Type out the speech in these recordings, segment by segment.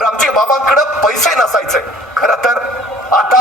रामजी बाबांकडे पैसे नसायचे. खरं तर आता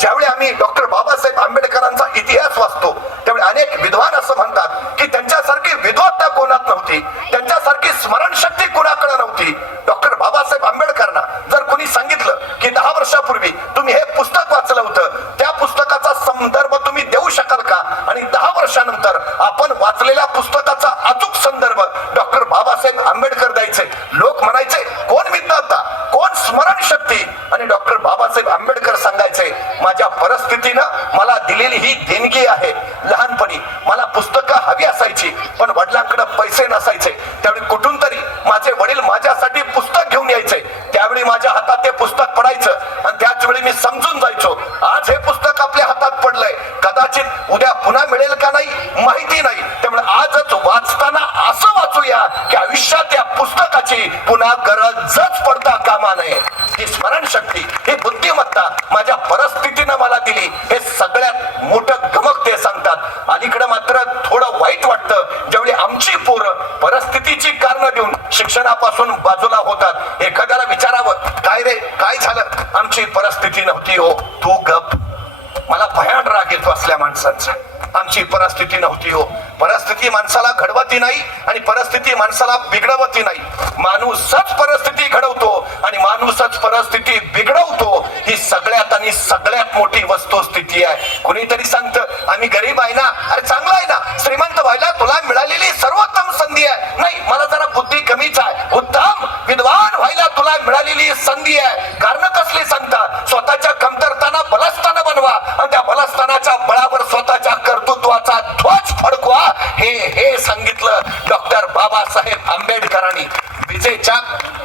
ज्यावेळी आम्ही डॉक्टर बाबासाहेब आंबेडकरांचा इतिहास वाचतो त्यावेळी अनेक विद्वान असं म्हणतात की त्यांच्यासारखी विद्वत्ता कोणात नव्हती, त्यांच्यासारखी स्मरणशक्ती कोणाकडे नव्हती. डॉक्टर बाबासाहेब आंबेडकरांना जर कोणी सांगितलं की 10 वर्षापूर्वी तुम्ही हे पुस्तक वाचलं होतं, त्या पुस्तकाचा संदर्भ तुम्ही देऊ शकाल का, आणि 10 वर्षानंतर आपण वाचलेल्या पुस्तकाचा अचूक संदर्भ डॉक्टर बाबासाहेब आंबेडकर द्यायचे. लोक म्हणायचे कोण विद्वत्ता, कोण स्मरणशक्ती, आणि डॉक्टर बाबासाहेब आंबेडकर सांगायचे माझ्या परिस्थितीनं मला दिलेली ही देणगी आहे. लहानपणी मला पुस्तकं हवी असायची पण वडिलांकडे पैसे नसायचे. त्यावेळी कुठून तरी माझे वडील माझ्यासाठी पुस्तक घेऊन यायचे. त्यावेळी माझ्या हातात ते पुस्तक पडायचं आणि त्याच वेळी मी समजून जायचो आज हे पुस्तक आपल्या हातात पडलंय, कदाचित उद्या पुन्हा मिळेल का नाही माहिती नाही, त्यामुळे आजच वाचताना असं वाचूया की आयुष्यात या पुस्तकाची पुन्हा गरजच पडता कामा नये. ही स्मरणशक्ती, ही बुद्धिमत्ता माझ्या परिस्थितीनं मला दिली, हे सगळ्यात मोठं गमक ते सांगतात. अलीकडे मात्र थोडं वाईट वाटतं ज्यावेळी आमची पोरं परिस्थितीची कारणं देऊन शिक्षणापासून बाजूला होतात. एखाद्याला विचारावं काय रे काय झालं, आमची परिस्थिती नव्हती हो. तू गप. मला भयान राग येतो असल्या माणसांचा. आमची परिस्थिती नव्हती हो. परिस्थिती माणसाला घडवती नाही आणि परिस्थिती माणसाला बिघडवती नाही. माणूसच परिस्थिती घडवतो आणि माणूसच परिस्थिती बिघडवतो. ही सगळ्यात आणि सगळ्यात मोठी वस्तुस्थिती आहे. कुणीतरी सांगतं आम्ही गरीब आहे ना, अरे चांगला आहे ना, श्रीमंत व्हायला तुला मिळालेली सर्वोत्तम संधी आहे. नाही, मला जरा बुद्धी कमीच आहे. उत्तम विद्वान व्हायला तुला मिळालेली संधी आहे. कारण कसली सांगतात, स्वतःच्या कमतरताना बलस्थान बनवा आणि त्या बलस्थानाच्या बळावर स्वतःच्या कर्तृत्वाचा ध्वज फडकवा. हे सांगितलं डॉक्टर बाबासाहेब आंबेडकरांनी. विजेच्या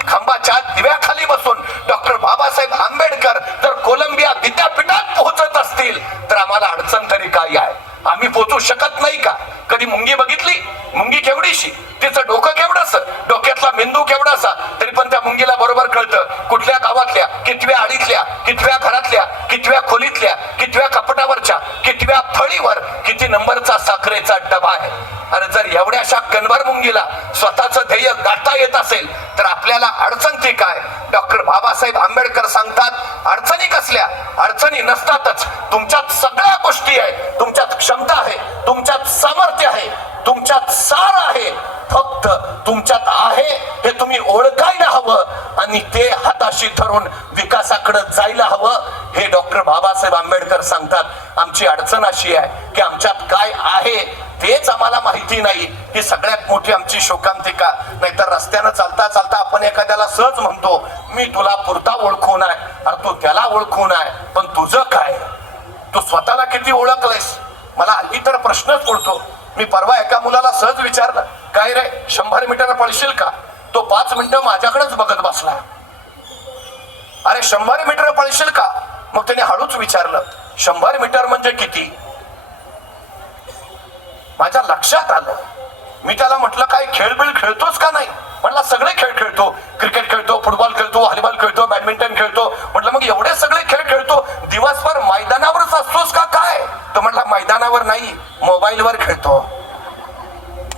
खांबाच्या दिव्याखाली बसून डॉक्टर बाबासाहेब आंबेडकर जर कोलंबिया विद्यापीठात पोहोचत असतील तर आम्हाला अडचण तरी काय आहे? आम्ही पोहोचू शकत नाही का? कधी मुंगी बघितली? मुंगी केवढीशी, तिचं डोकं केवढंस, डोक्यातला मेंदू केवढासा, तरी पण त्या मुंगीला बरोबर कळतं कुठल्या गावातल्या, कितव्या आडीतल्या, कितव्या घरातल्या, कितव्या खोलीतल्या, कितव्या कपाटावरच्या, कितव्या फळीवर किती नंबरचा साखरेचा डबा आहे. अरे जर एवढ्याशा कणभर मुंगीला स्वतःचं ध्येय गाठता येत असेल तर आपल्याला अडचण ती काय? डॉक्टर बाबासाहेब आंबेडकर सांगतात अडचणी कसल्या? अडचणी नसतातच. तुमच्यात सगळ्या गोष्टी आहेत, तुमच्यात क्षमता आहे, तुमच्यात सामर्थ्य आहे, तुमच्यात सार आहे. फक्त तुमच्यात आहे हे तुम्ही ओळखायला हवं आणि ते हाताशी धरून विकासाकडे जायला हवं. हे डॉक्टर बाबासाहेब आंबेडकर सांगतात. आमची अडचण अशी आहे की आमच्यात काय आहे तेच आम्हाला माहिती नाही. ही सगळ्यात मोठी आमची शोकांतिका. नाहीतर रस्त्यानं चालता चालता आपण एखाद्याला सहज म्हणतो मी तुला पुरता ओळखून आहे, अरे तू त्याला ओळखून आहे, पण तुझं काय? तू स्वतःला किती ओळखलंयस? मला हल्ली तर प्रश्नच पडतो. मी परवा एका मुलाला सहज विचारलं काय रे 100 मीटर पळशील का? तो 5 मिनिटं माझ्याकडेच बघत बसला. अरे 100 मीटर पळशील का? मग त्याने हळूच विचारलं 100 मीटर म्हणजे किती? माझ्या लक्षात आलं. मी त्याला म्हटलं काय खेळबिळ खेळतोस का नाही? म्हटलं सगळे खेळ खेळतो, क्रिकेट खेळतो, फुटबॉल खेळतो, व्हॉलीबॉल खेळतो, बॅडमिंटन खेळतो. म्हटलं मग एवढे सगळे खेळ खेळतो, दिवसभर मैदानावरच असतोस का काय? तो म्हटला मैदानावर नाही, मोबाईलवर खेळतो.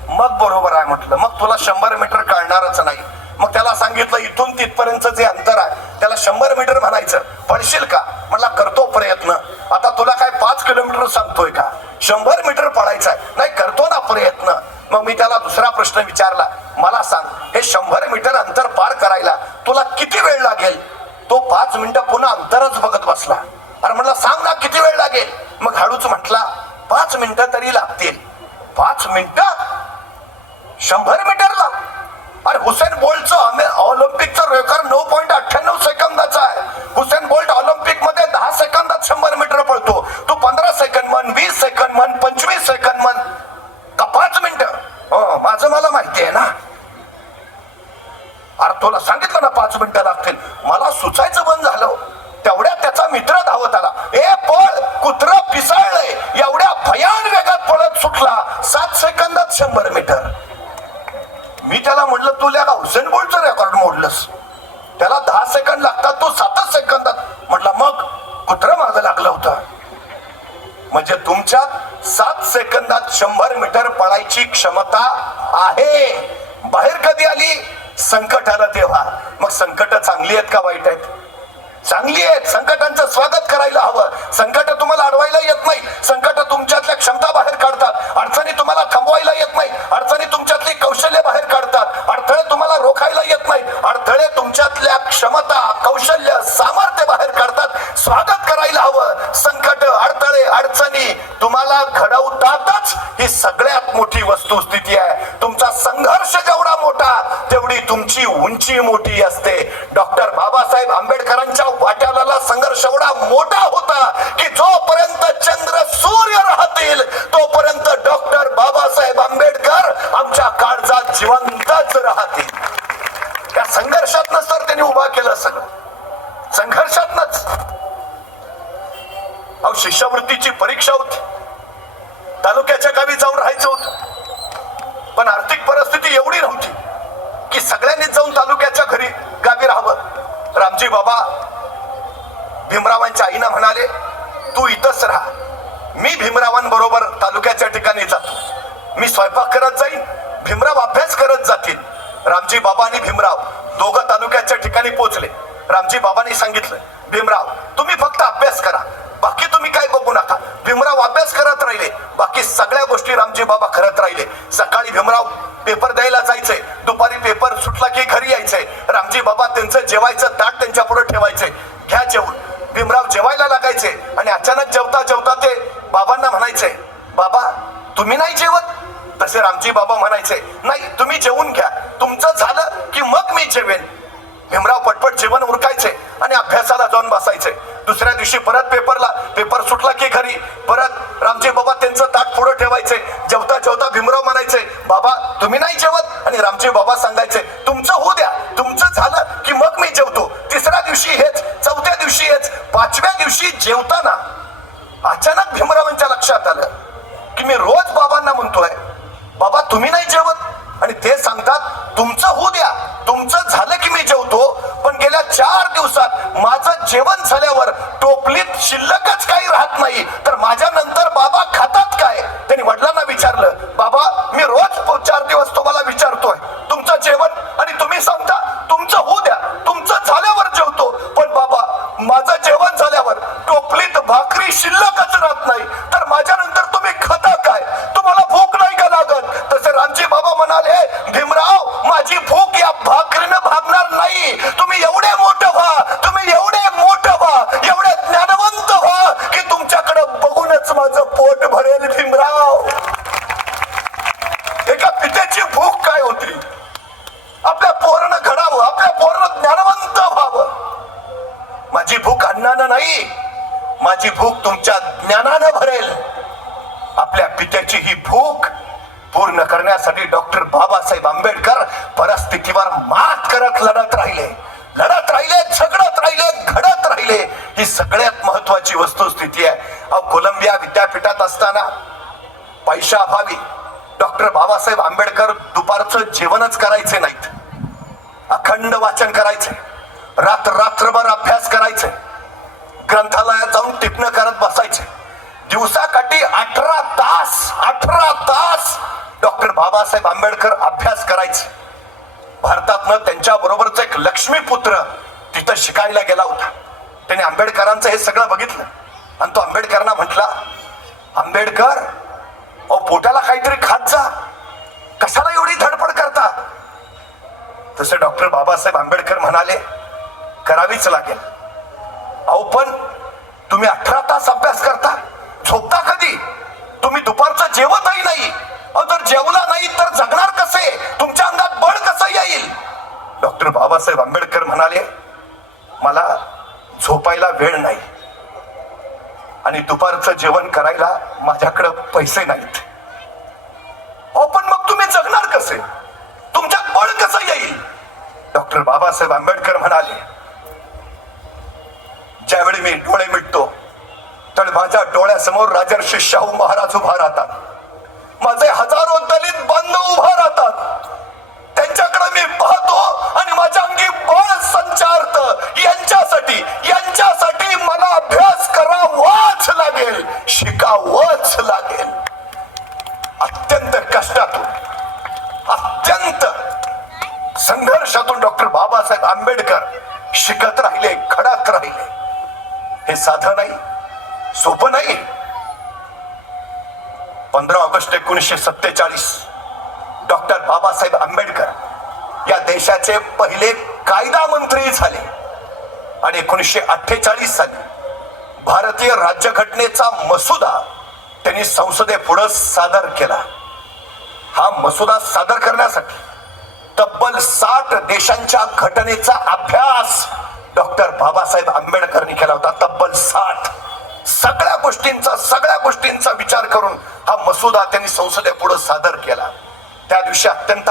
मग बरोबर आहे म्हटलं, मग तुला 100 मीटर कळणारच नाही. मग त्याला सांगितलं इथून तिथपर्यंत जे अंतर आहे त्याला 100 मीटर म्हणायचं. पळशील का? म्हटला करतो प्रयत्न. आता तुला काय 5 किलोमीटर सांगतोय का? 100 मीटर पळायचं आहे. नाही करतो ना प्रयत्न. मग मी त्याला दुसरा प्रश्न विचारला, मला सांग हे 100 मीटर अंतर पार करायला तुला किती वेळ लागेल? तो 5 मिनिटं पुन्हा अंतरच बघत बसला. अरे म्हटलं सांग ना किती वेळ लागेल? मग हळूच म्हटला 5 मिनिटं तरी लागतील. 5 मिनिटं 100 मीटरला? अरे हुसेन बोल्टचं ऑलिम्पिकचं रेकॉर्ड 9.98 सेकंदाचा आहे. हुसेन बोल्ट ऑलिम्पिक मध्ये 10 सेकंदात 100 मीटर पळतो. तू 15 सेकंद म्हण, 20 सेकंद म्हण, 25 सेकंद म्हण, का 5 मिनिटं? माझं मला माहिती आहे ना. अरे तुला सांगितलं ना 5 मिनिटं लागतील. मला सुचायचं बंद झालं. तेवढ्या त्याचा मित्र धावत आला. ए पळ, कुत्र पिसाळलंय. एवढ्या भयान वेगात पळत सुटला. 7 सेकंदात 100 मीटर. मी त्याला म्हटलं तू का हुसेन बोल्टचं रेकॉर्ड मोडलंस? त्याला 10 सेकंद लागतात, तू 7 सेकंदात. म्हटलं मग कुत्र मागं लागलं होतं. म्हणजे तुमच्यात 7 सेकंदात 100 मीटर पळायची क्षमता आहे. बाहेर कधी आली? संकट आलं तेव्हा. मग संकट चांगली आहेत का वाईट आहेत? चांगली आहेत. संकटांचं स्वागत करायला हवं. संकट तुम्हाला अडवायला येत नाही, संकट तुमच्यातल्या क्षमता बाहेर काढतात. अडचणी तुम्हाला थांबवायला येत नाही, अडचणी तुमच्यातली कौशल्य बाहेर काढतात. अडथळे तुम्हाला रोखायला येत नाही, अडथळे तुमच्यातल्या क्षमता, कौशल्य, सामर्थ्य बाहेर काढतात. स्वागत करायला हवं. संकट, अडथळे, अडचणी तुम्हाला घडवतातच. ही सगळ्यात मोठी वस्तुस्थिती आहे. तुमचा संघर्ष जेवढा मोठा तेवढी तुमची उंची मोठी असते. डॉक्टर बाबासाहेब आंबेडकरांच्या वाट्याला संघर्ष एवढा मोठा होता की जोपर्यंत चंद्र सूर्य राहतील तोपर्यंत डॉक्टर बाबासाहेब आंबेडकर आमच्या काळजात जिवंतच राहतील. त्या संघर्षातनच तर त्यांनी उभा केलं सगळं. संघर्षातनच. अहो, शिष्यवृत्तीची परीक्षा होती, तालुक्याच्या गावी जाऊन राहायचं होतं, पण आर्थिक परिस्थिती एवढी नव्हती की सगळ्यांनीच जाऊन तालुक्याच्या घरी गावी राहावं. रामजी बाबा भीमरावांच्या आईना म्हणाले, तू इथंच राहा, मी भीमरावांबरोबर तालुक्याच्या ठिकाणी जातो. मी स्वयंपाक करत जाईन, भीमराव अभ्यास करत जातील. रामजी बाबा आणि भीमराव दोघं तालुक्याच्या ठिकाणी पोहोचले. रामजी बाबांनी सांगितलं, भीमराव तुम्ही फक्त अभ्यास करा, बाकी तुम्ही काय बघू नका. भीमराव अभ्यास करत राहिले, बाकी सगळ्या गोष्टी रामजी बाबा करत राहिले. सकाळी भीमराव पेपर द्यायला जायचे, दुपारी पेपर सुटला की घरी यायचे. रामजी बाबा त्यांचं जेवायचं ताट त्यांच्या पुढे ठेवायचे, घ्या जेवून. भीमराव जेवायला लागायचे आणि अचानक जेवता जेवता ते बाबांना म्हणायचे, बाबा तुम्ही नाही जेवत? तसे रामजी बाबा म्हणायचे, नाही तुम्ही जेवून घ्या, तुमचं झालं की मग मी जेवेन. भीमराव पटपट जेवण उरकायचे आणि अभ्यासाला जाऊन बसायचे. दुसऱ्या दिवशी परत पेपर सुटला की घरी परत रामजी बाबा त्यांचं ताट पुढे ठेवायचे. जेवता जेवता भीमराव म्हणायचे, बाबा तुम्ही नाही जेवत? आणि रामजी बाबा सांगायचे, तुमचं होऊ द्या, तुमचं झालं की मग मी जेवतो. तिसऱ्या दिवशी हेच, चौथ्या दिवशी हेच, पाचव्या दिवशी जेवताना अचानक भीमरावांच्या लक्षात आलं की मी रोज बाबांना म्हणतोय, बाबा तुम्ही नाही जेवत, आणि ते सांगतात तुमचं होऊ द्या, तुमचं झालं की मी जेवतो. पण गेल्या 4 दिवसात माझं जेवण झाल्यावर टोपलीत शिल्लकच काही राहत नाही, तर माझ्या नंतर बाबा खातात काय? त्यांनी वडिलांना विचारलं, बाबा मी रोज 4 दिवस तुम्हाला विचारतोय तुमचं जेवण, आणि तुम्ही सांगता तुमचं होऊ द्या, तुमचं झाल्यावर जेवतो, पण बाबा माझं जेवण झाल्यावर टोपलीत भाकरी शिल्लकच राहत नाही, तर माझ्या नंतर तुम्ही खाता काय? तुम्हाला भूक नाही का लागत? तसे रामजी बाबा म्हणाले, भीमराव माझी भूक या भाकरीनं भागणार नाही. तुम्ही एवढे मोठं व्हा, तुम्ही एवढे मोठं व्हा, एवढे ज्ञानवंत व्हा की तुमच्याकडे बघूनच माझं पोट भरेल. भीमराव, एका पित्याची भूक काय होती? आपल्या पोरानं घडावं, आपल्या पोरानं ज्ञानवंत व्हावं. माझी भूक अन्नानं नाही, माझी भूक तुमच्या ज्ञानानं भरेल. आपल्या पित्याची ही भूक पूर्ण करण्यासाठी डॉक्टर बाबासाहेब आंबेडकर परिस्थितीवर मात करत लढत राहिले, झगडत राहिले, घडत राहिले. ही सगळ्यात महत्वाची वस्तुस्थिती आहे. कोलंबिया विद्यापीठात असताना पैशाअभावी डॉक्टर बाबासाहेब आंबेडकर दुपारचं जेवणच करायचे नाहीत. अखंड वाचन करायचे, रात्रभर अभ्यास करायचे, ग्रंथालयात जाऊन टिपणं करत बसायचे. दिवसाकाठी 18 तास डॉक्टर बाबासाहेब आंबेडकर अभ्यास करायचे. भारतातनं त्यांच्या बरोबरचा एक लक्ष्मीपुत्र तिथं शिकायला गेला होता. त्याने आंबेडकरांचं हे सगळं बघितलं आणि तो आंबेडकरांना म्हटला, आंबेडकर अहो पोटाला काहीतरी खात जा, कशाला एवढी धडपड करता? तसे डॉक्टर बाबासाहेब आंबेडकर म्हणाले, करावीच लागेल. अहो पण तुम्ही 18 तास अभ्यास करता, झोपता कधी? तुम्ही दुपारचं जेवतही नाही. जर जेवला नाही तर जगणार कसे? तुमच्या अंगात बळ कसं येईल? डॉक्टर बाबासाहेब आंबेडकर म्हणाले, मला झोपायला वेळ नाही आणि दुपारचं जेवण करायला माझ्याकडे पैसे नाहीत. पण मग तुम्ही जगणार कसे? तुमच्यात बळ कसं येईल? डॉक्टर बाबासाहेब आंबेडकर म्हणाले, ज्यावेळी मी डोळे मिटतो तर माझ्या डोळ्यासमोर राजर्षी शाहू महाराज उभा राहतात, माझे हजारो दलित बांधव उभा राहतात. त्यांच्याकडे मी पाहतो आणि माझ्या अंगी बळ संचारत. यांच्यासाठी मला अभ्यास करावाच लागेल, शिकावंच लागेल. अत्यंत कष्टातून, अत्यंत संघर्षातून डॉक्टर बाबासाहेब आंबेडकर घडत राहिले, घडत राहिले. हे साधं नाही, सोपं नाही. 15 ऑगस्ट 1947 डॉक्टर बाबासाहेब आंबेडकर या देशाचे पहिले कायदा मंत्री झाले आणि 1948 साली भारतीय राज्यघटनेचा मसुदा त्यांनी संसदेपुढे सादर केला. हा मसुदा सादर करण्यासाठी तब्बल 60 देशांच्या घटनेचा अभ्यास डॉक्टर बाबासाहेब आंबेडकरांनी केला होता. तब्बल 60. सगळ्या गोष्टींचा विचार करून हा मसुदा त्यांनी संसदेपुढे सादर केला. त्या दिवशी अत्यंत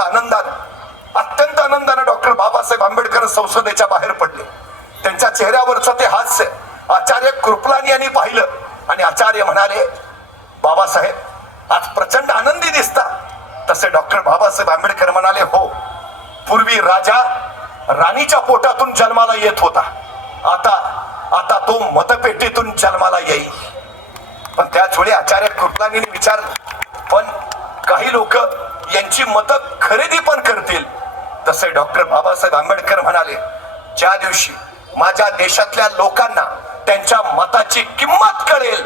आनंदाने डॉक्टर बाबासाहेब आंबेडकर संसदेच्या बाहेर पडले. त्यांच्या चेहऱ्यावरचं ते हास्य आचार्य कृपलानी यांनी पाहिलं आणि आचार्य म्हणाले, बाबासाहेब आज प्रचंड आनंदी दिसता. तसे डॉक्टर बाबासाहेब आंबेडकर म्हणाले, हो, पूर्वी राजा राणीच्या पोटातून जन्माला येत होता, आता तो मतपेटीतून जन्माला येईल. पण त्याच वेळी आचार्य कृपलानीने विचारलं, पण काही लोक यांची मतं खरेदी पण करतील. तसे डॉक्टर बाबासाहेब आंबेडकर म्हणाले, ज्या दिवशी माझ्या देशातल्या लोकांना त्यांच्या मताची किंमत कळेल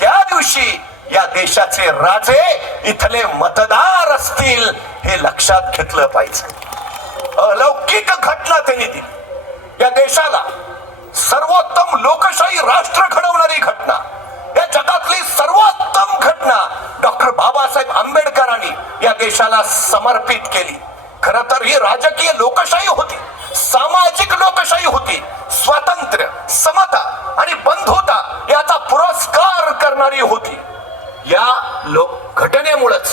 त्या दिवशी या देशाचे राजे इथले मतदार असतील, हे लक्षात घेतलं पाहिजे. अलौकिक घटना त्यांनी दिली. या देशाला सर्वोत्तम लोकशाही राष्ट्र घडवणारी घटना, या जगातली सर्वोत्तम घटना डॉक्टर बाबासाहेब आंबेडकरांनी या देशाला समर्पित केली. खर तर ही राजकीय लोकशाही होती, सामाजिक लोकशाही होती. स्वातंत्र्य, समता आणि बंधुता याचा पुरस्कार करणारी होती. या घटनेमुळेच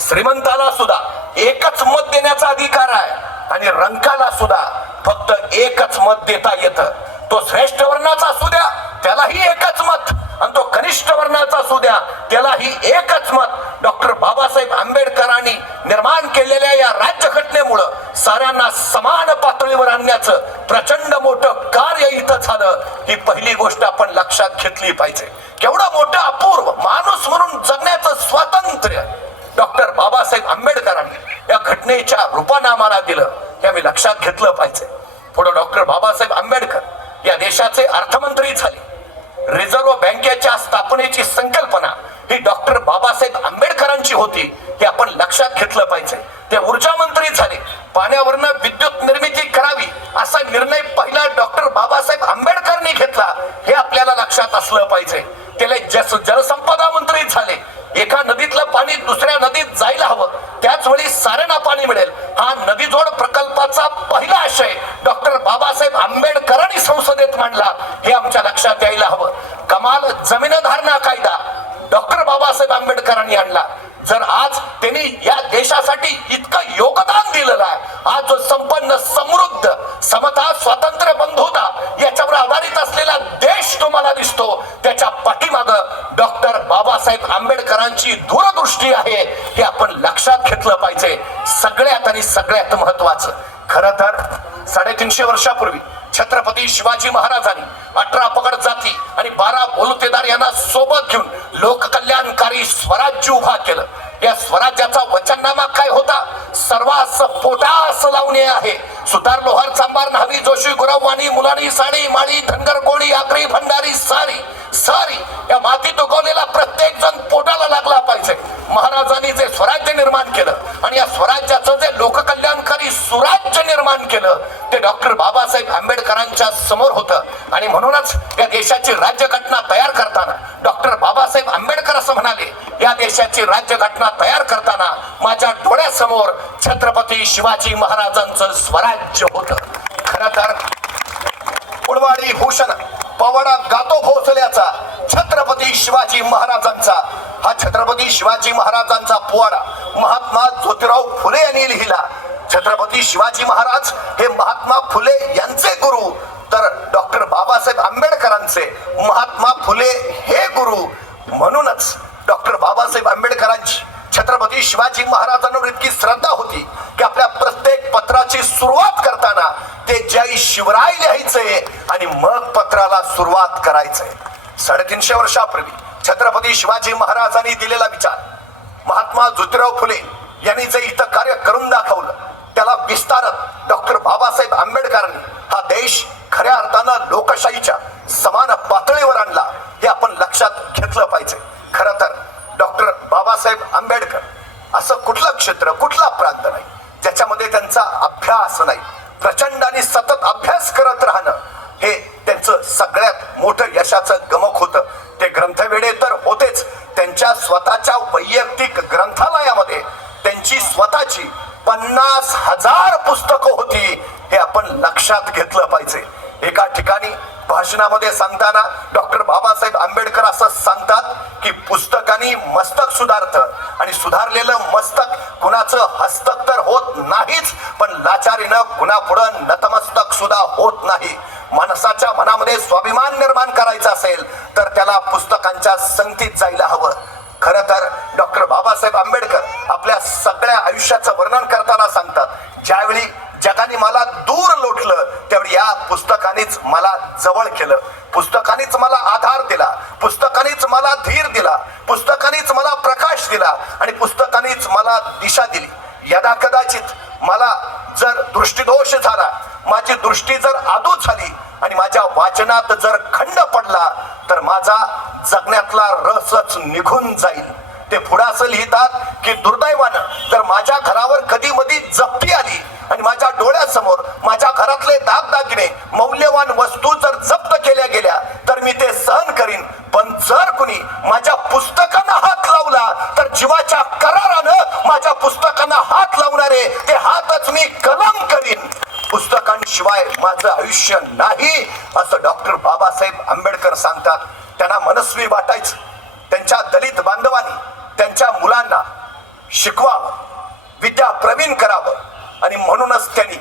श्रीमंताला सुद्धा एकच मत देण्याचा अधिकार आहे आणि रंकाला सुद्धा फक्त एकच मत देता येतं. तो श्रेष्ठ वर्णाचा असू द्या त्यालाही एकच मत, आणि तो कनिष्ठ वर्णाचा असू द्या त्यालाही एकच मत. डॉक्टर बाबासाहेब आंबेडकरांनी निर्माण केलेल्या या राज्यघटनेमुळं साऱ्यांना समान पातळीवर आणण्याचं प्रचंड मोठं कार्य इथं झालं. ही पहिली गोष्ट आपण लक्षात घेतली पाहिजे. केवढं मोठं अपूर्व माणूस म्हणून जगण्याचं स्वातंत्र्य डॉक्टर बाबासाहेब आंबेडकरांनी या घटनेच्या रूपाने आम्हाला दिलं, हे आम्ही लक्षात घेतलं पाहिजे. पुढे डॉक्टर बाबासाहेब आंबेडकर या देशाचे अर्थमंत्री झाले. रिझर्व्ह बँकेच्या स्थापनेची संकल्पना ही डॉक्टर बाबासाहेब आंबेडकरांची होती, हे आपण लक्षात घेतलं पाहिजे. ते ऊर्जा मंत्री झाले. पाण्यावरनं विद्युत निर्मिती करावी असा निर्णय पहिला डॉक्टर बाबासाहेब आंबेडकरांनी घेतला, हे आपल्याला लक्षात असलं पाहिजे. त्याला जलसंपदा मंत्री झाले. एका नदीतलं पाणी दुसऱ्या नदीत जायला हवं, त्याच वेळी साऱ्यांना पाणी मिळेल, हा नदीजोड प्रकल्पाचा पहिला आशय डॉक्टर बाबासाहेब आंबेडकरांनी संसदेत मांडला, हे आमच्या लक्षात यायला हवं. कमाल जमीन धारणा कायदा डॉक्टर बाबासाहेब आंबेडकरांनी आणला. जर आज त्यांनी या देशासाठी इतकं योगदान दिलेलं आहे, आज जो संपन्न, समृद्ध, समता, स्वातंत्र्य, बंधुता याच्यावर आधारित असलेला देश तुम्हाला दिसतो, त्याच्या पाठीमागं डॉक्टर बाबासाहेब आंबेडकरांची दूरदृष्टी आहे, हे आपण लक्षात घेतलं पाहिजे. सगळ्यात महत्वाचं, खरं तर 350 वर्षापूर्वी छत्रपती शिवाजी महाराजांनी 18 पगड जाती आणि 12 बलुतेदार यांना सोबत घेऊन लोककल्याणकारी स्वराज्य उभा केलं. या स्वराज्याचा वचननामा काय होता? सर्वांस पोटास लावणे आहे. सुतार, लोहार, चांभार, न्हावी, जोशी, गुरव, वाणी, मुलानी, साडी, माळी, धनगर, कोळी, आगरी, भंडारी, सारी या मातीत उगवलेला प्रत्येक जण पोटाला लागला पाहिजे. महाराजांनी जे स्वराज्य निर्माण केलं आणि या स्वराज्याचं जे लोककल्याणकारी सुराज्य निर्माण केलं, ते डॉक्टर बाबासाहेब आंबेडकरांच्या समोर होतं. आणि म्हणूनच या देशाची राज्यघटना तयार करताना डॉक्टर बाबासाहेब आंबेडकर असं म्हणाले, या देशाची राज्यघटना तयार करताना माझ्या डोळ्यासमोर छत्रपती शिवाजी महाराजांचं स्वराज्य होतं. खरं तर उडवाडी भूषण पवाडा गातो भोसल्याचा छत्रपती शिवाजी महाराजांचा, हा छत्रपती शिवाजी महाराजांचा पोवाडा महात्मा ज्योतिराव फुले यांनी लिहिला. छत्रपती शिवाजी महाराज हे महात्मा फुले यांचे गुरु, तर डॉक्टर बाबासाहेब आंबेडकरांचे महात्मा फुले हे गुरु. म्हणूनच डॉक्टर बाबासाहेब आंबेडकरांची छत्रपती शिवाजी महाराजांवर इतकी श्रद्धा होती की आपल्या प्रत्येक पत्राची सुरुवात करताना ते जय शिवराय लिहायचे आणि मग पत्राला सुरुवात करायचे. 350 वर्षापूर्वी छत्रपती शिवाजी महाराजांनी दिलेला विचार महात्मा ज्योतिराव फुले यांनी जे इथं कार्य करून दाखवलं, त्याला विस्तारत डॉक्टर बाबासाहेब आंबेडकरांनी हा देश खऱ्या अर्थानं लोकशाहीच्या समान पातळीवर आणला, हे आपण लक्षात घेतलं पाहिजे. खरं तर डॉक्टर बाबासाहेब आंबेडकर असं कुठलं क्षेत्र, कुठला प्रांत नाही ज्याच्यामध्ये त्यांचा अभ्यास नाही. प्रचंड आणि सतत अभ्यास करत राहणं हे त्यांचं सगळ्यात मोठं यशाचं गमक होतं. ते ग्रंथवेडे तर होतेच, त्यांच्या स्वतःच्या वैयक्तिक ग्रंथालयामध्ये त्यांची स्वतःची 50,000 पुस्तकं होती, हे आपण लक्षात घेतलं पाहिजे. एका ठिकाणी भाषणामध्ये सांगताना डॉक्टर बाबासाहेब आंबेडकर असं सांगतात की पुस्तकांनी मस्तक सुधारतं आणि सुधारलेलं मस्तक कुणाचं हस्तक तर होत नाहीच, पण लाचारीनं कुणापुढं नतमस्तक सुद्धा होत नाही. माणसाच्या मनामध्ये स्वाभिमान निर्माण करायचा असेल तर त्याला पुस्तकांच्या संगतीत जायला हवं. खरं तर डॉक्टर बाबासाहेब आंबेडकर आपल्या सगळ्या आयुष्याचं वर्णन करताना सांगतात, ज्यावेळी जगाने मला दूर लोटलं त्यावेळी या पुस्तकानेच मला जवळ केलं, पुस्तकानेच मला आधार दिला, पुस्तकानेच मला धीर दिला, पुस्तकानेच मला प्रकाश दिला आणि पुस्तकानेच मला दिशा दिली. यदा कदाचित मला जर दृष्टिदोष झाला, माझी दृष्टी जर आदू झाली आणि माझ्या वाचनात जर खंड पडला तर माझा जगण्यातला रसच निघून जाईल. ते पुढे असं लिहितात की दुर्दैवानं जर माझ्या घरावर कधी मधी जप्ती आली आणि माझ्या डोळ्यासमोर माझ्या घरातले दागदागिने, मौल्यवान वस्तू जर जप्त केल्या गेल्या तर मी ते सहन करीन, पण जर कुणी माझ्या पुस्तकांना हात लावला तर जीवाच्या करारानं माझ्या पुस्तकांना हात लावणारे ते हातच मी कलम करीन. पुस्तकांशिवाय माझं आयुष्य नाही, असं डॉक्टर बाबासाहेब आंबेडकर सांगतात. त्यांना मनस्वी वाटायचं त्यांच्या दलित बांधवांनी त्यांच्या मुलांना शिकवावं, विद्या प्रवीण करावं आणि म्हणूनच त्यांनी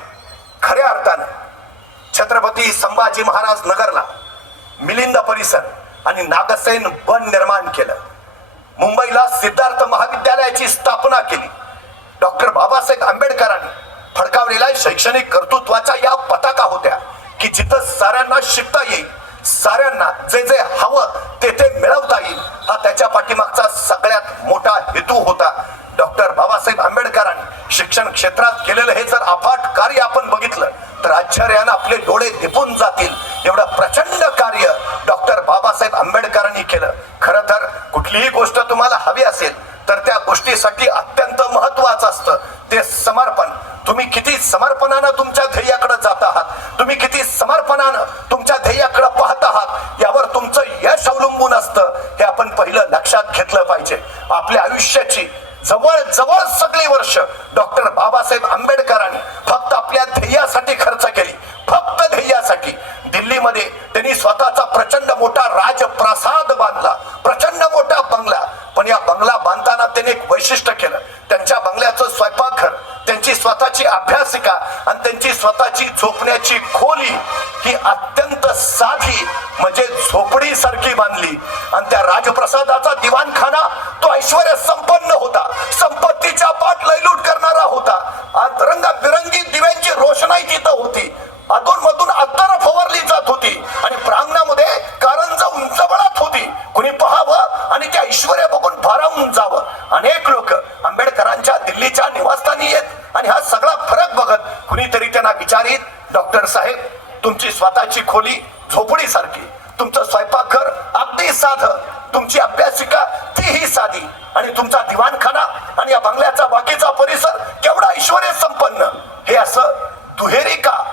खऱ्या अर्थानं छत्रपती संभाजी महाराज नगरला मिलिंद परिसर आणि नागसेन वन निर्माण केलं. मुंबईला सिद्धार्थ महाविद्यालयाची स्थापना केली. डॉक्टर बाबासाहेब आंबेडकरांनी फडकावलेल्या शैक्षणिक कर्तृत्वाच्या या पताका होत्या की जिथं साऱ्यांना शिकता येईल, साऱ्यांना जे जे हवं ते ते मिळवता येईल, हा त्याच्या पाठीमागचा सगळ्यात मोठा हेतू होता. डॉक्टर बाबासाहेब आंबेडकरांनी शिक्षण क्षेत्रात केलेलं हे जर अफाट कार्य आपण बघितलं तर आश्चर्यानं आपले डोळे दिपून जातील. एवढं प्रचंड कार्य डॉक्टर बाबासाहेब आंबेडकरांनी केलं. खरं तर कुठलीही गोष्ट तुम्हाला हवी असेल तर त्या गोष्टीसाठी अत्यंत महत्वाचं असतं ते समर्पण. तुम्ही किती समर्पणानं तुमच्या ध्येयाकडे जात आहात, तुम्ही किती समर्पणानं तुमच्या ध्येयाकडे पाहत आहात, यावर तुमचं यश अवलंबून असतं. हे आपण पहिलं लक्षात घेतलं पाहिजे. आपल्या आयुष्याची जवळ सगळी वर्ष डॉक्टर बाबासाहेब आंबेडकरांनी फक्त आपल्या ध्येयासाठी खर्च केली, फक्त ध्येयासाठी. दिल्लीमध्ये त्यांनी स्वतःचा प्रचंड मोठा राजप्रासाद बांधला, प्रचंड मोठा बंगला. पण या बंगला बांधताना त्यांनी एक वैशिष्ट्य केलं. त्यांच्या बंगल्याचं स्वयंपाकघर, त्यांची स्वतःची अभ्यासिका आणि त्यांची स्वतःची झोपण्याची खोली ही अत्यंत साधी म्हणजे झोपडी सारखी बांधली. आणि त्या राजप्रसादाचा दिवाणखाना तो ऐश्वर्य संपन्न होता, संपत्तीच्या पाठ लयलूट करणारा होता. आज रंगबिरंगी दिव्यांची रोषणाई तिथं होती, अधूनमधून अत्तर फवारली जात होती आणि प्रांगणामध्ये कारंज उंचवळत होती. कुणी पाहावं आणि त्या ऐश्वर्य बघून भारावून जावं. अनेक लोक आंबेडकरांच्या दिल्लीच्या निवासस्थानी येत आणि हा सगळा फरक बघत कुणीतरी त्यांना विचारित, डॉक्टर साहेब तुमची स्वतःची खोली झोपडी सारखी, तुमचं स्वयंपाकघर अगदी साधं, तुमची अभ्यासिका तीही साधी आणि तुमचा दिवाणखाना आणि या बंगल्याचा बाकीचा परिसर केवढा ऐश्वर्य संपन्न, हे असं दुहेरी का?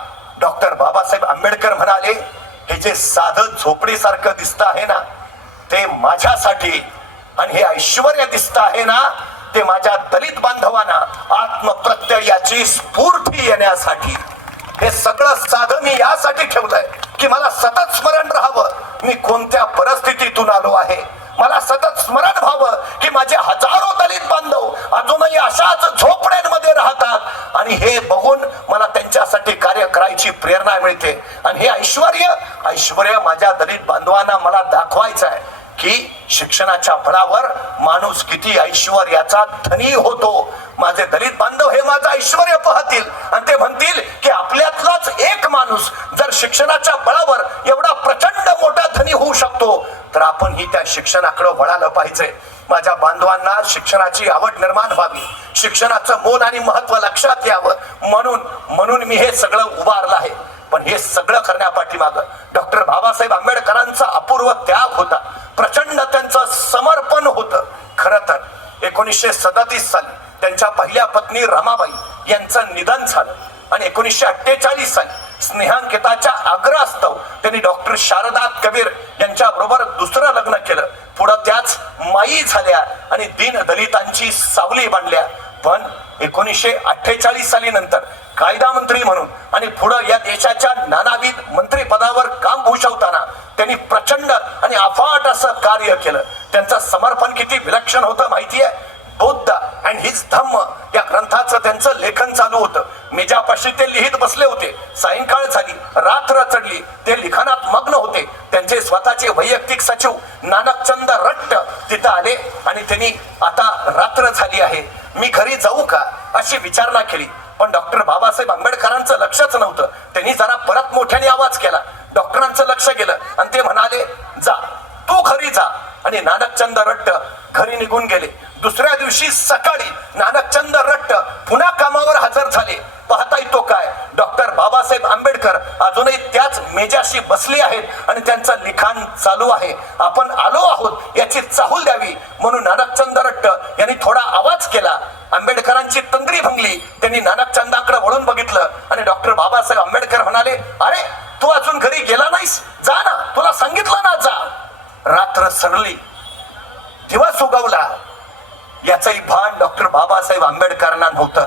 डॉक्टर बाबासाहेब आंबेडकर म्हणाले, हे जे साधं झोपडीसारखं दिसतं आहे ना ते माझ्यासाठी आणि हे ऐश्वर्य दिसतं आहे ना ते माझ्या दलित बांधवांना आत्मप्रत्ययाची स्फूर्ती येण्यासाठी. हे सगळं साधं मी यासाठी ठेवलंय की मला सतत स्मरण राहावं मी कोणत्या परिस्थितीतून आलो आहे, मला सतत स्मरण व्हावं की माझे हजारो दलित बांधव अजूनही अशाच झोपड्यांमध्ये राहतात आणि हे बघून मला त्यांच्यासाठी कार्य करायची प्रेरणा मिळते. आणि हे ऐश्वर्य माझ्या दलित बांधवांना मला दाखवायचं आहे की शिक्षणाच्या बळावर माणूस किती ऐश्वर्याचा धनी होतो. माझे दलित बांधव हे माझं ऐश्वर्य पाहतील आणि ते म्हणतील की आपल्यातलाच एक माणूस जर शिक्षणाच्या बळावर एवढा प्रचंड मोठा धनी होऊ शकतो तर आपण ही त्या शिक्षणाकडे वळालं पाहिजे. माझ्या बांधवांना शिक्षणाची आवड निर्माण व्हावी, शिक्षणाचं मोल आणि महत्व लक्षात यावं म्हणून मी हे सगळं उभारलं आहे. पण हे सगळं करण्यापाठीमागं डॉक्टर बाबासाहेब आंबेडकरांचा अपूर्व त्याग होता, प्रचंड त्यांचं समर्पण होतं. खरं तर 1937 साली त्यांच्या पहिल्या पत्नी रमाबाई यांचं निधन झालं आणि 1948 साली स्नेहांकिताच्या आग्रहास्तव त्यांनी डॉक्टर शारदा कबीर यांच्या बरोबर दुसरं लग्न केलं. पुढे त्याच माई झाल्या आणि दीन दलितांची सावली बांधल्या. पण 1948 साली नंतर कायदा मंत्री म्हणून आणि पुढे या देशाच्या नानाविध मंत्रिपदावर काम भूषवताना त्यांनी प्रचंड आणि अफाट असं कार्य केलं. त्यांचं समर्पण किती विलक्षण होतं माहितीये. बुद्ध अँड हिज धम्म या ग्रंथाचं त्यांचं लेखन चालू होतं. मेजापाशी ते लिहित बसले होते. सायंकाळ झाली, रात्र चढली, ते लिखाणात मग्न होते. त्यांचे स्वतःचे वैयक्तिक सचिव नानकचंद रट्ट तिथं आले आणि त्यांनी आता रात्र झाली आहे, मी घरी जाऊ का अशी विचारणा केली. पण डॉक्टर बाबासाहेब आंबेडकरांचं लक्षच नव्हतं. त्यांनी जरा परत मोठ्याने आवाज केला. डॉक्टरांचं लक्ष गेलं आणि ते म्हणाले, जा तू घरी जा. आणि नानकचंद रट्ट घरी निघून गेले. दुसऱ्या दिवशी सकाळी नानकचंद रट्ट पुन्हा कामावर हजर झाले. पाहता येतो काय, डॉक्टर बाबासाहेब आंबेडकर अजूनही त्याच मेजाशी बसले आहेत आणि त्यांचं लिखाण चालू आहे. आपण आलो आहोत याची चाहूल द्यावी म्हणून नानकचंद रट्ट यांनी थोडा आवाज केला. आंबेडकरांची तंद्री भंगली. त्यांनी नानकचंदाकडे वळून बघितलं आणि डॉक्टर बाबासाहेब आंबेडकर म्हणाले, अरे तू अजून घरी गेला नाहीस, जा ना, तुला सांगितलं ना जा. रात्र सरली, दिवस उगवला. याचंही भान डॉक्टर बाबासाहेब आंबेडकरांना नव्हतं.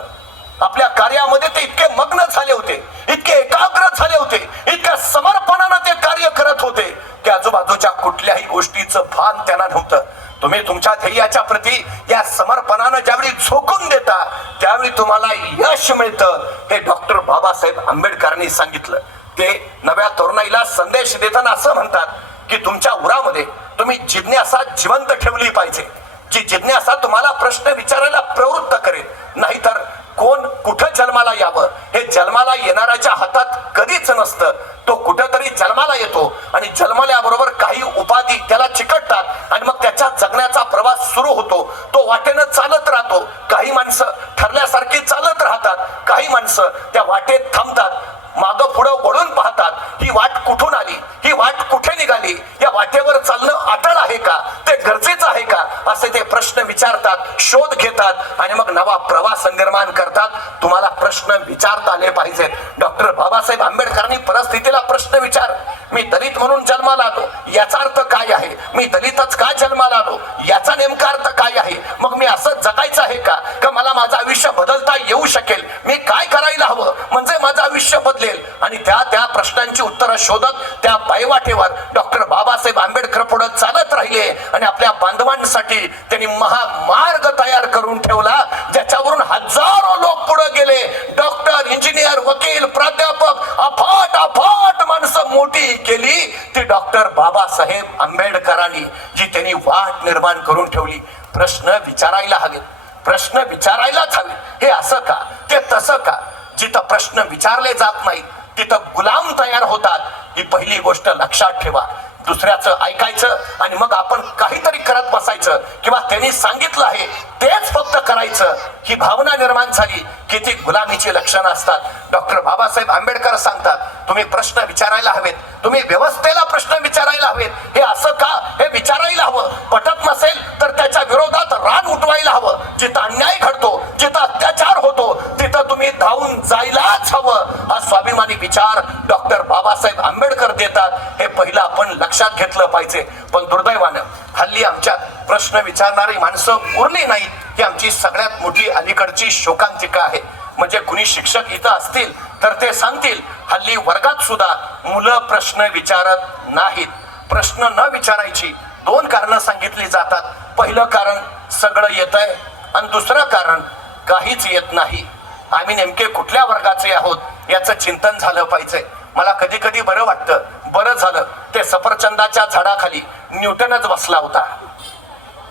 आपल्या कार्यामध्ये ते इतके मग्न झाले होते, इतके एकाग्र झाले होते, इतक्या समर्पणानं ते कार्य करत होते की आजूबाजूच्या कुठल्याही गोष्टीचं भान त्यांना नव्हतं. तुम्ही तुमच्या ध्येयाच्या प्रती या समर्पणानं ज्यावेळी झोकून देता त्यावेळी तुम्हाला यश मिळतं, हे डॉक्टर बाबासाहेब आंबेडकरांनी सांगितलं. ते नव्या तरुणाईला संदेश देताना असं म्हणतात की तुमच्या उरामध्ये तुम्ही जिज्ञासा जिवंत ठेवली पाहिजे. जी जिज्ञासा तुम्हाला प्रश्न विचारायला प्रवृत्त करेल. नाहीतर कोण कुठं जन्माला यावं हे जन्माला येणाऱ्याच्या हातात कधीच नसतं. तो कुठंतरी जन्माला येतो आणि जन्मल्याबरोबर काही उपाधी त्याला चिकटतात आणि मग त्याच्या जगण्याचा प्रवास सुरू होतो. तो वाटेनं चालत राहतो. काही माणसं ठरल्यासारखी चालत राहतात, काही माणसं त्या वाटेत थांबतात, मागं पुढं वळून पाहतात. ही वाट कुठून आली, ही वाट कुठे निघाली, या वाटेवर चालणं अटळ आहे का, ते गरजेचं आहे का, असे ते प्रश्न विचारतात, शोध घेतात आणि मग नवा प्रवास निर्माण करतात. तुम्हाला प्रश्न विचारता आले पाहिजेत. डॉक्टर बाबासाहेब आंबेडकरांनी परिस्थितीला प्रश्न विचार, मी दलित म्हणून जन्माला आलो याचा अर्थ काय आहे, मी दलितच का जन्माला आलो याचा नेमका अर्थ काय आहे, मग मी असं जगायचं आहे का, का मला माझं आयुष्य बदलता येऊ शकेल, मी काय करायला हवं म्हणजे माझं आयुष्य बदलेल. आणि त्या प्रश्नांची उत्तरं शोधत त्या पायवाटेवर डॉक्टर बाबासाहेब आंबेडकर पुढे चालत राहिले आणि आपल्या बांधवांसाठी त्यांनी महामार्ग तयार करून ठेवला, ज्याच्यावरून हजारो लोक पुढे गेले. डॉक्टर, इंजिनियर, वकील, प्राध्यापक, अफाट माणसं मोठी केली ती डॉक्टर बाबासाहेब आंबेडकरांनी, जी त्यांनी वाट निर्माण करून ठेवली. प्रश्न विचारायला हवेत, प्रश्न विचारायलाच हवे. हे असं का, ते तसं का. जिथं प्रश्न विचारले जात नाही तिथं गुलाम तयार होतात. ही पहिली गोष्ट लक्षात ठेवा. दुसऱ्याचं ऐकायचं आणि मग आपण काहीतरी करत बसायचं किंवा त्यांनी सांगितलं आहे तेच फक्त करायचं, ही भावना निर्माण झाली की ती गुलामीची लक्षणं असतात. डॉक्टर बाबासाहेब आंबेडकर सांगतात, तुम्ही प्रश्न विचारायला हवेत, तुम्ही व्यवस्थेला प्रश्न विचारायला हवेत. हे असं का हे विचारायला हवं. पटत नसेल तर त्याच्या विरोधात रान उठवायला हवं. जिथं अन्याय घडतो, जिथं अत्याचार होतो तिथं तुम्ही धावून जायलाच हवं. हा स्वाभिमानी विचार डॉक्टर बाबासाहेब आंबेडकर देतात. हे पहिलं आपण लक्षात घेतलं पाहिजे. पण दुर्दैवानं हल्ली आमच्यात प्रश्न विचारणारी माणसं उरली नाहीत. ही आमची सगळ्यात मोठी अलीकडची शोकांतिका आहे. म्हणजे कुणी शिक्षक इथं असतील तर ते सांगतील, हल्ली वर्गात सुद्धा मुलं प्रश्न विचारत नाहीत. प्रश्न न विचारायची दोन कारणं सांगितली जातात. पहिलं कारण सगळं येतंय आणि दुसरं कारण काहीच येत नाही. आम्ही नेमके कुठल्या वर्गाचे आहोत याचं चिंतन झालं पाहिजे. मला कधी कधी बरं वाटतं, बरं झालं ते सफरचंदाच्या झाडाखाली न्यूटनच बसला होता.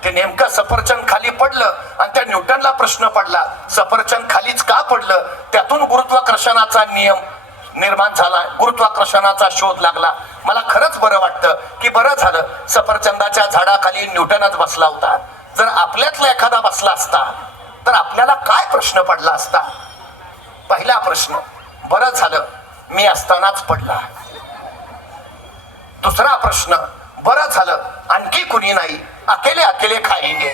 ते नेमकं सफरचंद खाली पडलं आणि त्या न्यूटनला प्रश्न पडला, सफरचंद खालीच का पडलं. त्यातून गुरुत्वाकर्षणाचा नियम निर्माण झाला, गुरुत्वाकर्षणाचा शोध लागला. मला खरंच बरं वाटतं की बरं झालं सफरचंदाच्या झाडाखाली न्यूटनच बसला होता. जर आपल्यातला एखादा बसला असता तर आपल्याला काय प्रश्न पडला असता? पहिला प्रश्न, बरं झालं मी असतानाच पडला. दुसरा प्रश्न, बरं झालं आणखी कुणी नाही, अकेले अकेले खाएंगे.